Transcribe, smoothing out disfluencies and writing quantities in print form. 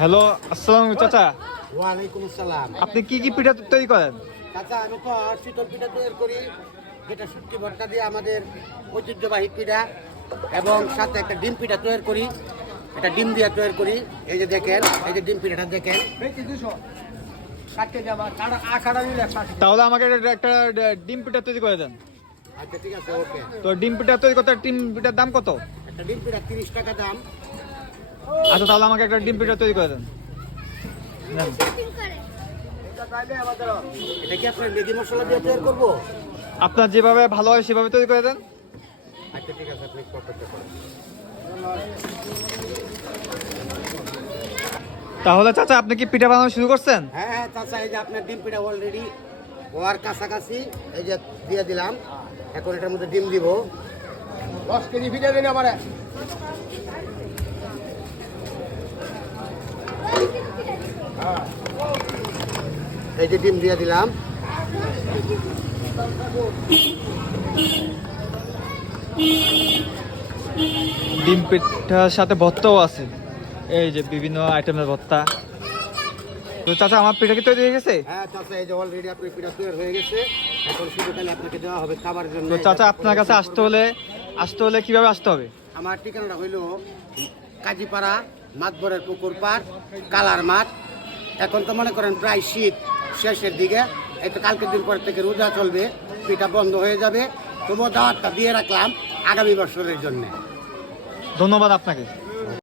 Hello, আসসালামু চাচা। ওয়ালাইকুম আসসালাম। আপনি কি কি পিঠা তৈরি করেন? চাচা আমি তো শীতল পিঠা তৈরি করি, যেটা শুটকি ভর্তা দিয়ে আমাদের ঐতিহ্যবাহী পিঠা, এবং সাথে একটা ডিম পিঠা তৈরি করি, এটা ডিম দিয়ে তৈরি করি। এই যে দেখেন, এই যে ডিম পিঠাটা দেখেন। তাহলে আমাকে একটা ডিম পিঠা তৈরি করে দেন। আচ্ছা ঠিক আছে, ওকে। তো ডিম পিঠা তৈরি করতে ডিম পিঠার দাম কত? একটা ডিম পিঠা 30 টাকা দাম। আচ্ছা, তাহলে আমাকে একটা ডিম পিঠা তৈরি করে দেন। নেন। এটা কি আপনার ম্যাগি মশলা দিয়ে তৈরি করবো? আপনার যেভাবে ভালো হয় সেভাবে তৈরি করে দেন। আচ্ছা ঠিক আছে, আপনি অপেক্ষা করেন। তাহলে চাচা আপনি কি পিঠা বানানো শুরু করছেন? হ্যাঁ হ্যাঁ চাচা, এই যে আপনার ডিম পিঠা অলরেডি হওয়ার কাছাকাছি, এই যে দিয়ে দিলাম। এখন এটার মধ্যে ডিম দিব। 10 কেজি পিঠা দিন আমারে। এই যে ডিম দিয়ে দিলাম। ডিম পিঠার সাথে ভর্তাও আছে, এই যে বিভিন্ন আইটেমের ভর্তা। তো চাচা আমার পিঠা কি তৈরি হয়ে গেছে? হ্যাঁ চাচা, এই যে অলরেডি আপনার পিঠা তৈরি হয়ে গেছে। এখন শুধু তাহলে আপনাকে দেওয়া হবে খাবার জন্য। তো চাচা আপনার কাছে আসতে হলে কিভাবে আসতে হবে? আমার ঠিকানাটা হইল কাজীপাড়া, মাতবরের পুকুর পাড়, কালার মাঠ। এখন তো মনে করেন প্রায় শীত শেষের দিকে, এই তো কালকের দিন পর থেকে রোজা চলবে, পিঠা বন্ধ হয়ে যাবে। তবুও দাওয়াতটা দিয়ে রাখলাম আগামী বছরের জন্য। ধন্যবাদ আপনাকে।